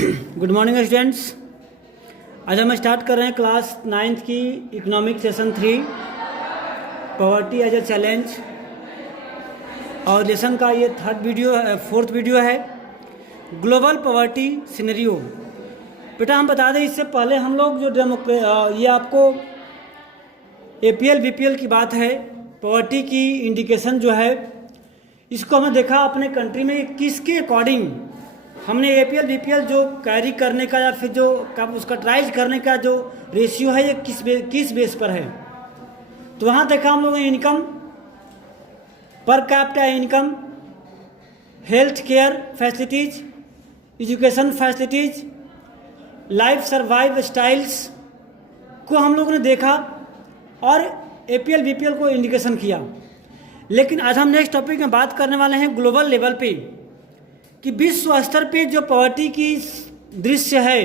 Good morning students. आज हम start कर रहे हैं क्लास 9th की economic session 3 poverty as a challenge, और लेसन का ये फोर्थ वीडियो है ग्लोबल पॉवर्टी सिनेरियो। बेटा हम बता दें, इससे पहले हम लोग जो ये आपको APL BPL की बात है, पॉवर्टी की इंडिकेशन जो है, इसको हमने देखा अपने कंट्री में किसके अकॉर्डिंग हमने APL BPL जो कैरी करने का या फिर जो उसका ट्राइज करने का जो रेशियो है ये किस बेस पर है। तो वहाँ देखा हम लोगों ने इनकम, पर capita income, health care facilities, education facilities, life survive styles को हम लोगों ने देखा और APL BPL को इंडिकेशन किया। लेकिन आज हम नेक्स्ट टॉपिक में बात करने वाले हैं ग्लोबल लेवल पे कि विश्व स्तर पे जो पॉवर्टी की दृश्य है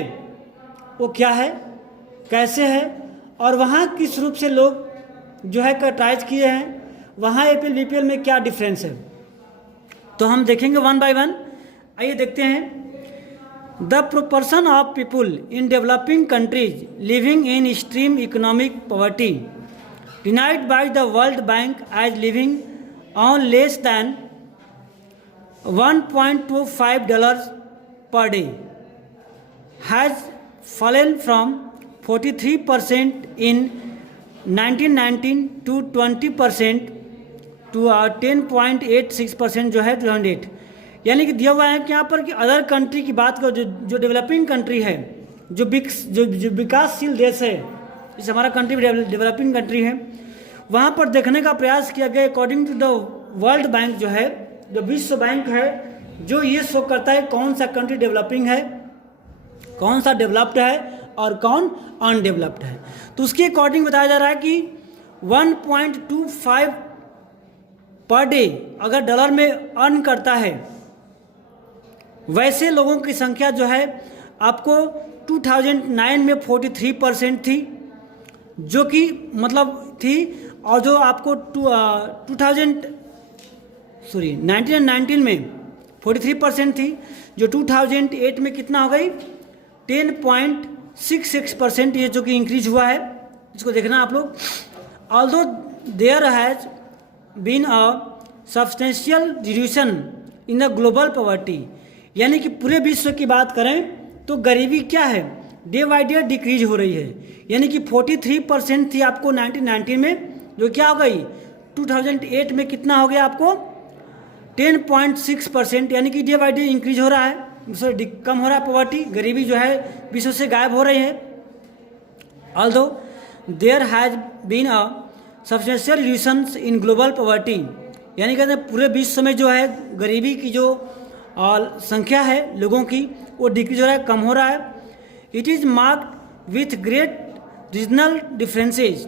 वो क्या है, कैसे है, और वहाँ किस रूप से लोग जो है कैटेगराइज किए हैं, वहाँ APL BPL में क्या डिफरेंस है। तो हम देखेंगे वन बाय वन। आइए देखते हैं। The proportion of people in developing countries living in extreme economic poverty defined by the world bank as living on less than $1.25 per day has fallen from 43% in 1919 to 20% to 10.86% जो है 2008। यानी कि दिया हुआ है कि यहाँ पर कि अदर कंट्री की बात करो, जो डेवलपिंग कंट्री है, जो विकासशील देश है, जैसे हमारा कंट्री डेवलपिंग कंट्री है, वहाँ पर देखने का प्रयास किया गया according to the world bank जो है, जो विश्व बैंक है, जो ये शो करता है कौन सा कंट्री डेवलपिंग है, कौन सा डेवलप्ड है और कौन अनडेवलप्ड है। तो उसके अकॉर्डिंग बताया जा रहा है कि 1.25 पर डे अगर डॉलर में अर्न करता है, वैसे लोगों की संख्या जो है आपको 2009 में 43% थी, जो कि मतलब थी, और जो आपको 1919 में 43% थी, जो 2008 में कितना हो गई 10.66%, ये जो कि इंक्रीज हुआ है, इसको देखना आप लोग। Although there has been a substantial reduction in the global poverty, यानी कि पूरे विश्व की बात करें तो गरीबी क्या है, डे बाई डे डिक्रीज हो रही है। यानी कि 43% थी आपको 1919 में, जो क्या हो गई 2008 में कितना हो गया आपको 10.6%, यानी कि डे बाई डे इंक्रीज हो रहा है, कम हो रहा है पॉवर्टी, गरीबी जो है विश्व से गायब हो रही है। Although there has been a substantial reductions in global poverty, यानी कहते हैं पूरे विश्व में जो है गरीबी की जो संख्या है लोगों की वो डिक्रीज हो रहा है, कम हो रहा है। It is marked with great regional differences.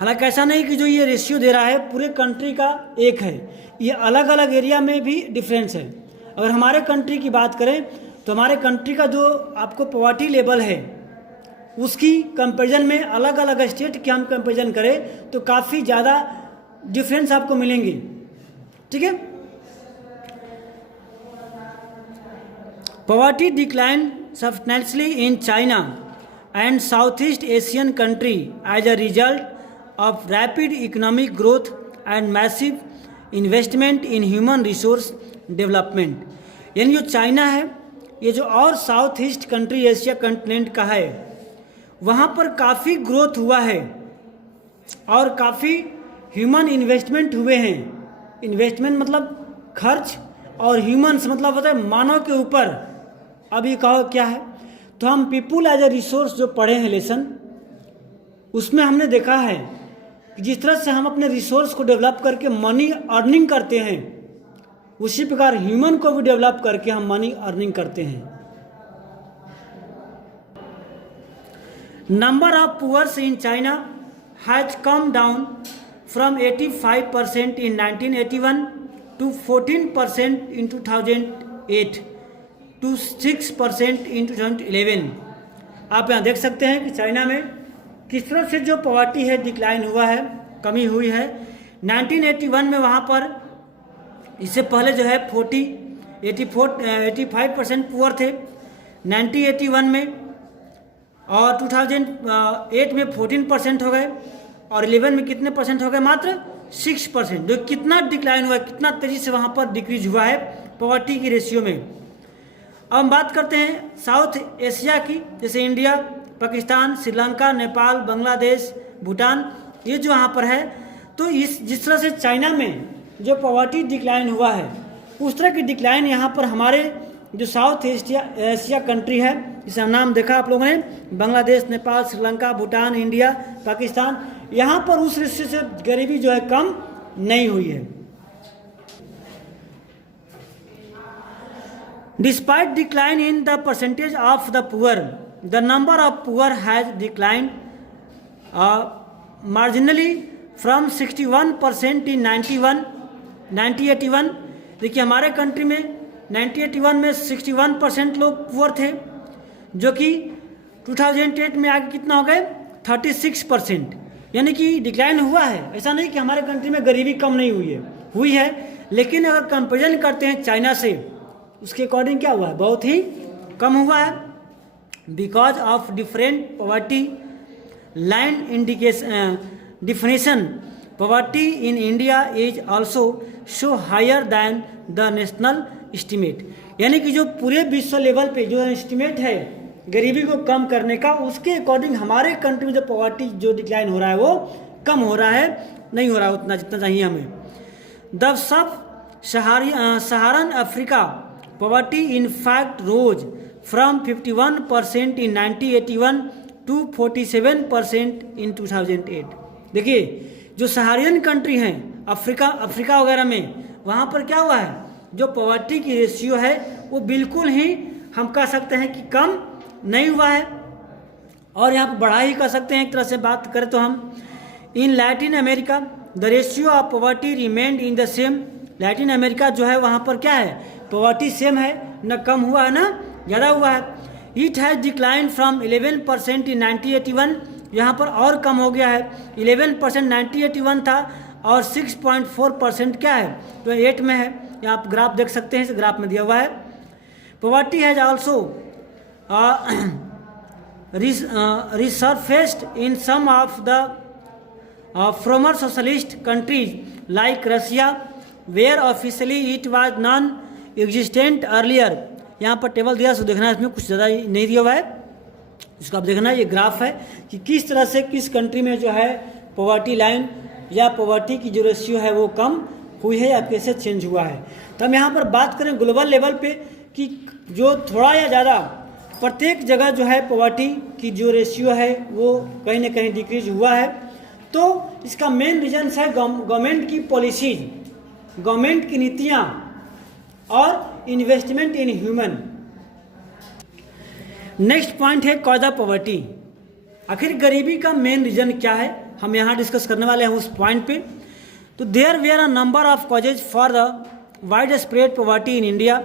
हालांकि ऐसा नहीं कि जो ये रेशियो दे रहा है पूरे कंट्री का एक है, ये अलग अलग एरिया में भी डिफरेंस है। अगर हमारे कंट्री की बात करें तो हमारे कंट्री का जो आपको पॉवर्टी लेवल है उसकी कंपैरिजन में अलग अलग स्टेट की हम कंपैरिजन करें तो काफ़ी ज़्यादा डिफरेंस आपको मिलेंगे, ठीक है। Poverty decline substantially in China and South East Asian country as a result of rapid economic growth and massive investment in human resource development। यानी जो चाइना है, ये जो और south east country Asia continent का है, वहाँ पर काफ़ी ग्रोथ हुआ है और काफ़ी ह्यूमन इन्वेस्टमेंट हुए हैं। इन्वेस्टमेंट मतलब खर्च, और ह्यूमन्स मतलब होता है मानव के ऊपर। अभी कहो क्या है, तो हम पीपुल एज ए रिसोर्स जो पढ़े हैं लेसन, उसमें हमने देखा है कि जिस तरह से हम अपने रिसोर्स को डेवलप करके मनी अर्निंग करते हैं, उसी प्रकार ह्यूमन को भी डेवलप करके हम मनी अर्निंग करते हैं। Number of poors in China has come down from 85% in 1981 to 14% in 2008 to 6% in 2011। आप यहाँ देख सकते हैं कि चाइना में किस तरह से जो पॉवर्टी है डिक्लाइन हुआ है, कमी हुई है। 1981 में वहाँ पर, इससे पहले जो है 85% पुअर थे, 1981 में, और 2008 में 14% हो गए, और 11 में कितने परसेंट हो गए? मात्र 6%। जो कितना डिक्लाइन हुआ है, कितना तेज़ी से वहाँ पर डिक्रीज हुआ है पॉवर्टी की रेशियो में। अब हम बात करते हैं साउथ एशिया की, जैसे इंडिया, पाकिस्तान, श्रीलंका, नेपाल, बांग्लादेश, भूटान, ये जो यहाँ पर है। तो इस जिस तरह से चाइना में जो पॉवर्टी डिक्लाइन हुआ है, उस तरह की डिक्लाइन यहाँ पर हमारे जो साउथ एशिया कंट्री है, जिसका नाम देखा आप लोगों ने, बांग्लादेश, नेपाल, श्रीलंका, भूटान, इंडिया, पाकिस्तान, यहाँ पर उस रेशियो से गरीबी जो है कम नहीं हुई है। Despite decline in the percentage of the poor, the number of poor has declined marginally from 61% in 1981। देखिए हमारे कंट्री में 1981 में 61% लोग पुअर थे, जो कि 2008 में आगे कितना हो गए? 36%। यानी कि डिक्लाइन हुआ है। ऐसा नहीं कि हमारे कंट्री में गरीबी कम नहीं हुई है, लेकिन अगर कंपेरिजन करते हैं चाइना से, उसके अकॉर्डिंग क्या हुआ है? बहुत ही कम हुआ है। Because of different poverty line definition, poverty in India is also show higher than the national estimate. यानी कि जो पूरे विश्व लेवल पे जो एस्टिमेट है गरीबी को कम करने का, उसके अकॉर्डिंग हमारे कंट्री में जो पॉवर्टी जो डिक्लाइन हो रहा है वो कम हो रहा है, नहीं हो रहा है उतना जितना चाहिए हमें। The sub Saharan Africa poverty in fact rose from 51% in 1981 to 47% in 2008। देखिए जो सहारियन कंट्री हैं अफ्रीका वगैरह में, वहाँ पर क्या हुआ है? जो पॉवर्टी की रेशियो है वो बिल्कुल ही हम कह सकते हैं कि कम नहीं हुआ है, और यहाँ पर बढ़ा ही कह सकते हैं एक तरह से बात करें तो हम। In Latin America the ratio of poverty remained in the same. Latin America जो है वहाँ पर क्या है? पॉवर्टी सेम है, न कम हुआ है न ज़्यादा हुआ है। इट हैज़ डिक्लाइन फ्रॉम 11% इन 1981। यहाँ पर और कम हो गया है। 11% 1981 था, और 6.4% क्या है? तो 8 में है। यहाँ आप ग्राफ देख सकते हैं, इस ग्राफ में दिया हुआ है। Poverty has also resurfaced in some of the former socialist countries like Russia, where officially it was non-existent earlier। यहाँ पर टेबल दिया, सो देखना है, इसमें कुछ ज़्यादा नहीं दिया हुआ है, इसको आप देखना। ये ग्राफ है कि किस तरह से किस कंट्री में जो है पॉवर्टी लाइन या पॉवर्टी की जो रेशियो है वो कम हुई है या कैसे चेंज हुआ है। तो हम यहाँ पर बात करें ग्लोबल लेवल पे कि जो थोड़ा या ज़्यादा प्रत्येक जगह जो है पॉवर्टी की जो रेशियो है वो कहीं ना कहीं डिक्रीज हुआ है। तो इसका मेन रीजन है गवर्नमेंट की पॉलिसीज, गवर्नमेंट की नीतियाँ और investment in human. Next point है कॉज ऑफ पॉवर्टी। आखिर गरीबी का मेन रीजन क्या है, हम यहाँ डिस्कस करने वाले हैं उस पॉइंट पे। तो there were a number of causes for the widespread poverty in India.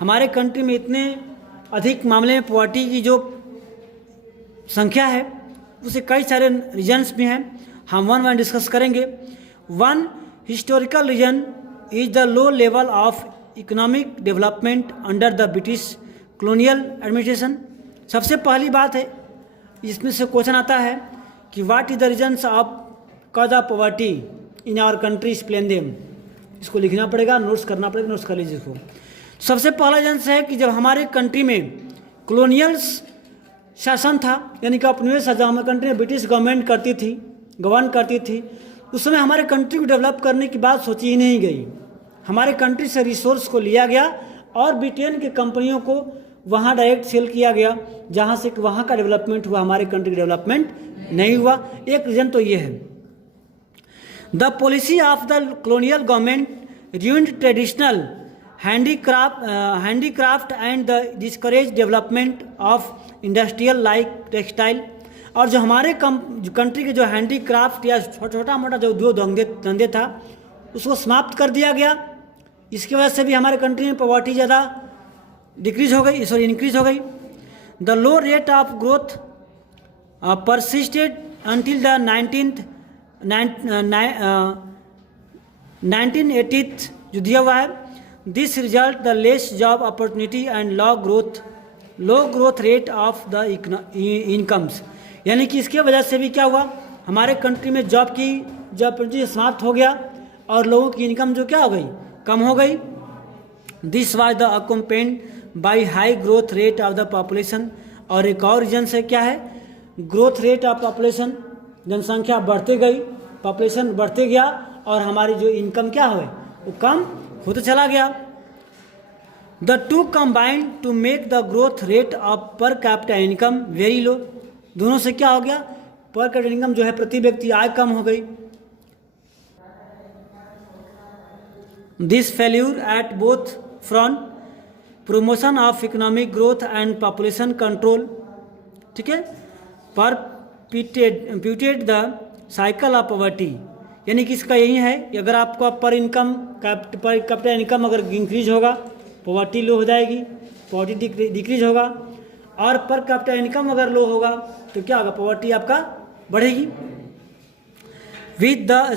हमारे कंट्री में इतने अधिक मामले में पॉवर्टी की जो संख्या है उसे कई सारे रीजन्स भी हैं, हम वन वन डिस्कस करेंगे। One historical reason is the low level of economic development under the British colonial administration. सबसे पहली बात है, इसमें से क्वेश्चन आता है कि what is the reasons of cause of poverty in our country, explain them. इसको लिखना पड़ेगा, नोट्स करना पड़ेगा, नोट्स कर लीजिए इसको। सबसे पहला रीजन है कि जब हमारे कंट्री में कॉलोनियल शासन था, यानी कि उपनिवेश शासन हमारे कंट्री में ब्रिटिश गवर्नमेंट गवर्न करती थी, उस समय हमारे कंट्री को डेवलप करने की बात सोची ही नहीं गई। हमारे कंट्री से रिसोर्स को लिया गया और ब्रिटेन के कंपनियों को वहाँ डायरेक्ट सेल किया गया, जहाँ से वहाँ का डेवलपमेंट हुआ, हमारे कंट्री का डेवलपमेंट नहीं हुआ। एक रीज़न तो ये है। The policy of the colonial government ruined traditional handicraft and the discourage development of industrial like textile. और जो हमारे कंट्री के जो हैंडीक्राफ्ट या छोटा मोटा जो उद्योग धंधे था उसको समाप्त कर दिया गया। इसकी वजह से भी हमारे कंट्री में पॉवर्टी ज़्यादा इंक्रीज हो गई। The low rate of growth persisted until the 1980 जो दिया हुआ है। This result the less job opportunity and low growth low growth rate of the incomes, यानी कि इसके वजह से भी क्या हुआ, हमारे कंट्री में जॉब अपॉर्चुनिटी समाप्त हो गया और लोगों की इनकम जो क्या हो गई, कम हो गई। This was the accompanied by high growth rate of the population, और एक और रीजन से क्या है, ग्रोथ रेट ऑफ पॉपुलेशन, जनसंख्या बढ़ते गई, पॉपुलेशन बढ़ते गया और हमारी जो इनकम क्या हुए वो कम होते चला गया। The two combined to make the growth rate of per capita income very low, दोनों से क्या हो गया, पर कैपिटा इनकम जो है प्रति व्यक्ति आय कम हो गई। This failure at both front, promotion of economic growth and population control, ठीक है, पर प्यूटेड द साइकिल ऑफ पॉवर्टी, यानी कि इसका यही है कि अगर आपको पर कैपिटा इनकम अगर इंक्रीज होगा, पॉवर्टी लो हो जाएगी, पॉवर्टी डिक्रीज होगा, और पर कैपिटा इनकम अगर लो होगा तो क्या होगा, पॉवर्टी आपका बढ़ेगी। With the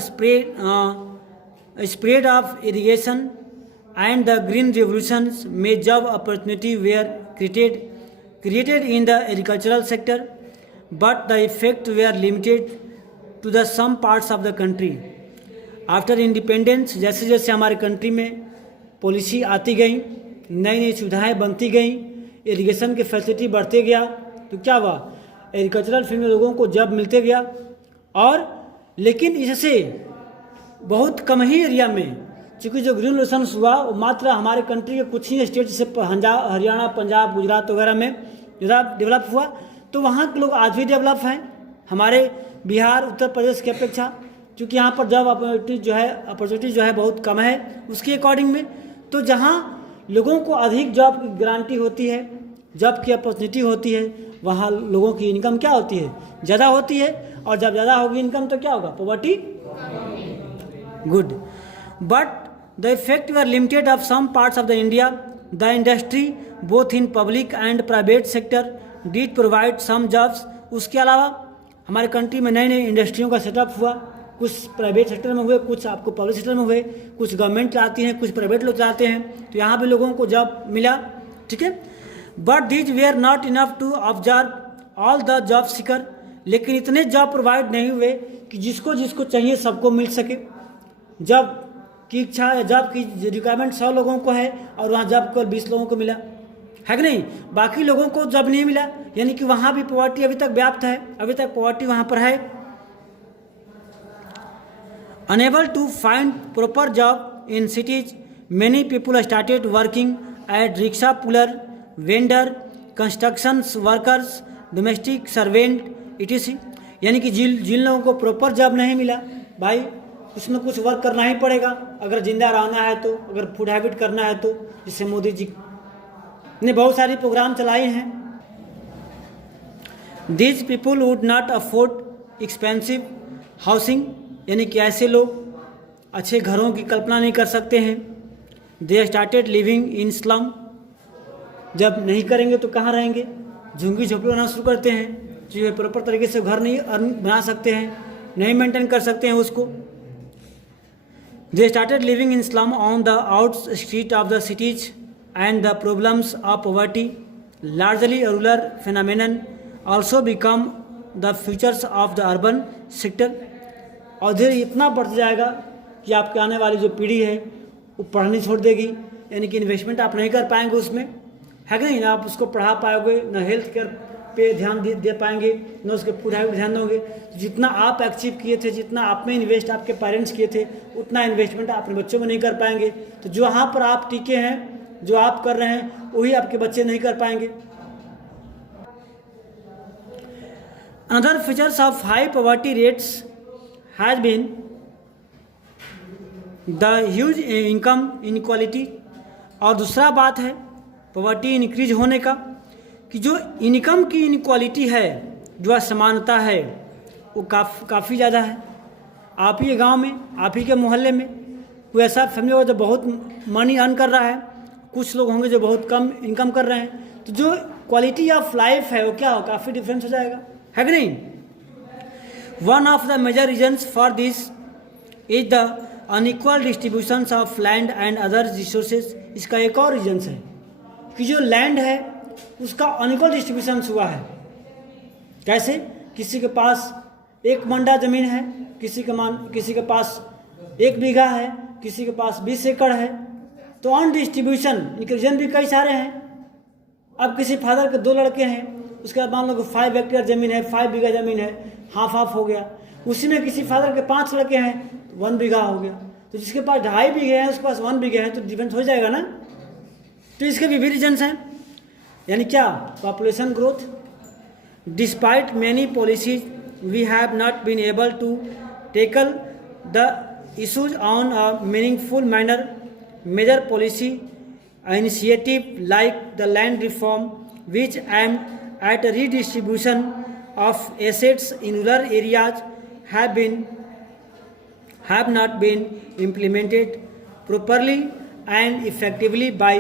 spread of irrigation and the green revolutions में job opportunity were created in the agricultural sector, but the effect were limited to the some parts of the country. After independence, जैसे जैसे हमारे country में policy आती गई, नई नई सुविधाएं बनती गई, इरिगेशन के फैसिलिटी बढ़ते गया, तो क्या हुआ, एग्रीकल्चरल फील्ड में लोगों को जॉब मिलते गया। और लेकिन इससे बहुत कम ही एरिया में, चूँकि जो ग्रीन रिवोल्यूशन हुआ वो मात्र हमारे कंट्री के कुछ ही स्टेट जैसे हरियाणा, पंजाब, गुजरात वगैरह में ज़्यादा डेवलप हुआ, तो वहाँ के लोग आज भी डेवलप हैं हमारे बिहार, उत्तर प्रदेश की अपेक्षा, क्योंकि यहाँ पर जॉब अपॉर्चुनिटी जो है बहुत कम है उसके अकॉर्डिंग में। तो जहाँ लोगों को अधिक जॉब की गारंटी होती है, जॉब की अपॉर्चुनिटी होती है, वहाँ लोगों की इनकम क्या होती है, ज़्यादा होती है, और जब ज़्यादा होगी इनकम तो क्या होगा, poverty good. But the effect were limited of some parts of the India, the industry both in public and private sector did provide some jobs. उसके अलावा हमारे कंट्री में नए नए इंडस्ट्रियों का सेटअप हुआ, कुछ प्राइवेट सेक्टर में हुए, कुछ आपको पब्लिक सेक्टर में हुए, कुछ गवर्नमेंट चलाती हैं, कुछ प्राइवेट लोग चलाते हैं, तो यहाँ भी लोगों को जॉब मिला, ठीक है। But these were not enough to observe all the job seeker, लेकिन इतने जॉब प्रोवाइड नहीं हुए कि जिसको जिसको चाहिए सबको मिल सके। जॉब की इच्छा या जॉब की रिक्वायरमेंट 100 लोगों को है और वहाँ जॉब केवल 20 लोगों को मिला है कि नहीं, बाकी लोगों को जॉब नहीं मिला, यानी कि वहाँ भी पॉवर्टी अभी तक व्याप्त है, अभी तक पॉवर्टी वहाँ पर है। Unable to find proper job in cities, many people started working at rickshaw puller, vendor, construction workers, domestic servant ETC, यानी कि जिन लोगों को प्रॉपर जॉब नहीं मिला, भाई कुछ न कुछ वर्क करना ही पड़ेगा अगर जिंदा रहना है तो, अगर फूड हैबिट करना है तो, जिससे मोदी जी ने बहुत सारे प्रोग्राम चलाए हैं। These people would not afford expensive housing, यानी कि ऐसे लोग अच्छे घरों की कल्पना नहीं कर सकते हैं। They started living in slum, जब नहीं करेंगे तो कहाँ रहेंगे, झुंगी झोपड़ी बनाना शुरू करते हैं, जो प्रॉपर तरीके से घर नहीं बना सकते हैं, नहीं मेंटेन कर सकते हैं उसको। They started living in slum on the outskirts of the cities, and the problems of poverty, largely a rural phenomenon, also become the features of the urban sector। और धीरे इतना बढ़ जाएगा कि आपके आने वाली जो पीढ़ी है वो पढ़नी छोड़ देगी, यानी कि इन्वेस्टमेंट आप नहीं कर पाएंगे उसमें, है कि नहीं, ना आप उसको पढ़ा पाओगे, ना हेल्थ केयर पे ध्यान दे पाएंगे, न उसके फूड हैबिट ध्यान दोगे। जितना आप अचीव किए थे, जितना आप में इन्वेस्ट आपके पेरेंट्स किए थे, उतना इन्वेस्टमेंट अपने बच्चों में नहीं कर पाएंगे। तो जो यहाँ पर आप टिके हैं, जो आप कर रहे हैं, वही आपके बच्चे नहीं कर पाएंगे। Another features of high poverty rates has been the huge income inequality. और दूसरा बात है पॉवर्टी इंक्रीज होने का कि जो इनकम की इनक्वालिटी है, जो असमानता है, वो काफ़ी ज़्यादा है। आप ही के गांव में, आप ही के मोहल्ले में कोई ऐसा फैमिली होगा जो बहुत मनी अर्न कर रहा है, कुछ लोग होंगे जो बहुत कम इनकम कर रहे हैं, तो जो क्वालिटी ऑफ लाइफ है वो क्या हो, काफ़ी डिफरेंस हो जाएगा, है कि नहीं। One of the major reasons for this is the unequal distribution of land and other resources. इसका एक और रीजन्स है कि जो लैंड है उसका अनइक्वल डिस्ट्रीब्यूशन हुआ है। कैसे? किसी के पास 1 मंडा ज़मीन है, किसी के पास 1 बीघा है, किसी के पास 20 एकड़ है, तो ऑन डिस्ट्रीब्यूशन इनके रीजन भी कई सारे हैं। अब किसी फादर के 2 लड़के हैं, उसके बाद मान लो कि 5 हेक्टेयर ज़मीन है, 5 बीघा ज़मीन है, हाफ हो गया। उसी में किसी फादर के 5 लड़के हैं तो 1 बीघा हो गया। तो जिसके पास 2.5 बीघे हैं उसके पास 1 बीघे है, तो डिफरेंस हो जाएगा ना। तो इसके भी रीजन्स हैं, यानी क्या? Population growth. Despite many policies we have not been able to tackle the issues on a meaningful manner. Major policy initiative like the land reform, which aimed at a redistribution of assets in rural areas, have not been implemented properly and effectively by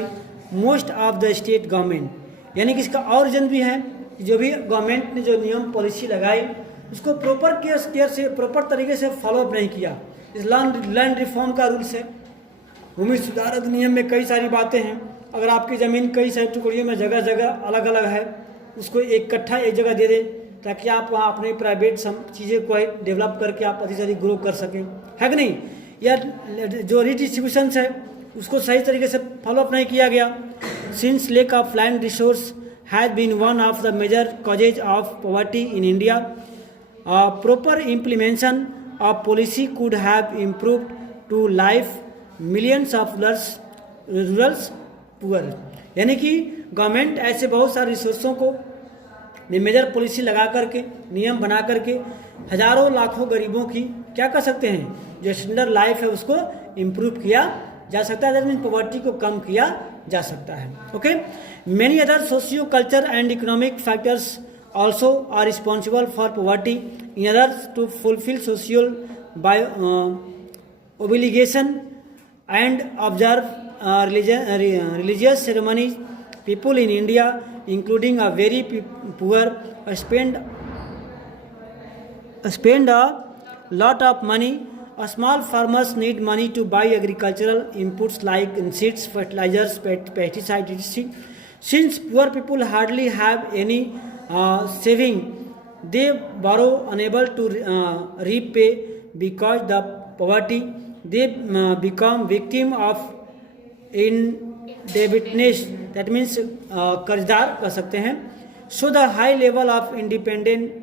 most of the state government। यानी कि इसका और reason भी है कि जो भी government ने जो नियम पॉलिसी लगाई उसको प्रॉपर तरीके से फॉलोअप नहीं किया। इस लैंड रिफॉर्म का रूल्स है, भूमि सुधार अधिनियम में कई सारी बातें हैं। अगर आपकी ज़मीन कई सारी टुकड़ियों में जगह जगह अलग अलग है, उसको इकट्ठा एक जगह दे दें ताकि आप वहाँ अपने प्राइवेट चीज़ें को डेवलप करके आप अधिक से अधिक ग्रो कर सकें, है कि नहीं? या जो रीडिस्ट्रीब्यूशन है उसको सही तरीके से फॉलोअप नहीं किया गया। Since lack of land resource has been one of the major causes of poverty in India, proper implementation of policy could have improved to life millions of rurals poor. यानी कि गवर्नमेंट ऐसे बहुत सारे रिसोर्सों को major policy लगा करके, नियम बना करके हजारों लाखों गरीबों की क्या कर सकते हैं, जो स्टैंडर्ड लाइफ है उसको इम्प्रूव किया जा सकता है, दैट मीन पॉवर्टी को कम किया जा सकता है। Okay, many other socio culture and economic factors also are responsible for poverty in others to fulfil social by obligation and observe religious ceremonies. People in India, including a very poor, spend a lot of money. Small farmers need money to buy agricultural inputs like seeds, fertilizers, pesticides, etc. Since poor people hardly have any saving, they borrow unable to repay because the poverty. They become victim of indebtedness, that means कर्जदार कह सकते हैं। So the high level of indebtedness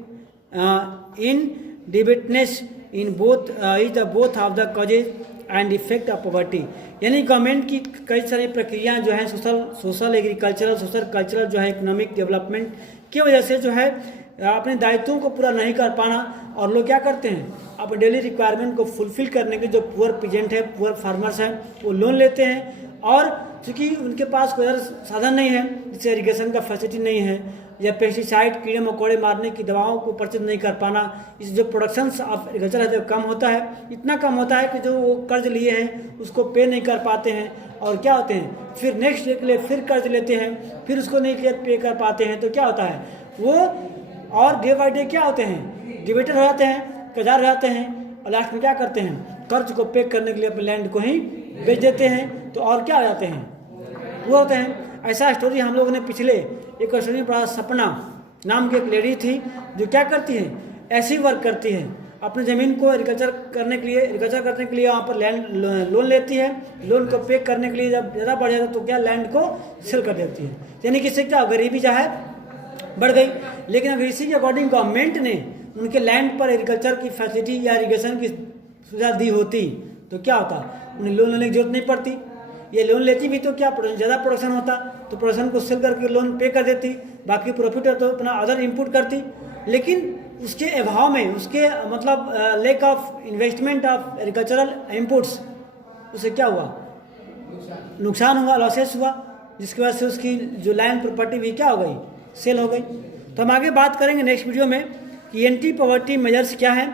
in both is the both of the causes and effect of poverty। यानी government की कई सारी प्रक्रियाएं जो हैं सोशल एग्रीकल्चरल सोशल कल्चरल जो है इकोनॉमिक डेवलपमेंट की वजह से जो है अपने दायित्वों को पूरा नहीं कर पाना, और लोग क्या करते हैं अपने डेली रिक्वायरमेंट को फुलफिल करने के, जो पुअर पीजेंट है, पुअर फार्मर्स हैं, वो लोन लेते हैं। और चूँकि उनके पास कोई साधन नहीं है, जैसे इरिगेशन का फैसिलिटी नहीं है या पेस्टिसाइड कीड़े मकोड़े मारने की दवाओं को परचेज नहीं कर पाना, इस जो प्रोडक्शन ऑफ एग्रीकल्चर है तो कम होता है, इतना कम होता है कि जो वो कर्ज लिए हैं उसको पे नहीं कर पाते हैं, और क्या होते हैं फिर नेक्स्ट डे के लिए फिर कर्ज लेते हैं, फिर उसको नहीं पे कर पाते हैं, तो क्या होता है वो और डे बाई डे क्या होते हैं, डिबेटर हो जाते हैं, कर्जार हो जाते हैं, और लास्ट में क्या करते हैं कर्ज को पे करने के लिए अपने लैंड को ही बेच देते हैं, तो और क्या हो जाते हैं वो होते हैं। ऐसा स्टोरी हम लोगों ने पिछले एक स्टोरी में पढ़ा, सपना नाम की एक लेडी थी जो क्या करती है, ऐसी वर्क करती है, अपनी ज़मीन को एग्रीकल्चर करने के लिए वहाँ पर लैंड लोन लेती है, लोन को पे करने के लिए जब ज़्यादा बढ़ जाता तो क्या लैंड को सेल कर देती है, यानी कि इससे क्या गरीबी जो है बढ़ गई। लेकिन अगर इसी के अकॉर्डिंग गवर्नमेंट ने उनके लैंड पर एग्रीकल्चर की फैसिलिटी या इरीगेशन की सुविधा दी होती तो क्या होता, उन्हें लोन लेने की जरूरत नहीं पड़ती। ये लोन लेती भी तो क्या ज़्यादा प्रोडक्शन होता, तो प्रोडक्शन को सेल करके लोन पे कर देती, बाकी प्रॉफिट है तो अपना अदर इनपुट करती। लेकिन उसके अभाव में, उसके मतलब lack of investment of agricultural inputs, उसे क्या हुआ, नुकसान हुआ, लॉसेस हुआ, जिसकी वजह से उसकी जो लैंड प्रॉपर्टी भी क्या हो गई, सेल हो गई। तो हम आगे बात करेंगे नेक्स्ट वीडियो में कि एंटी पॉवर्टी मेजर्स क्या है,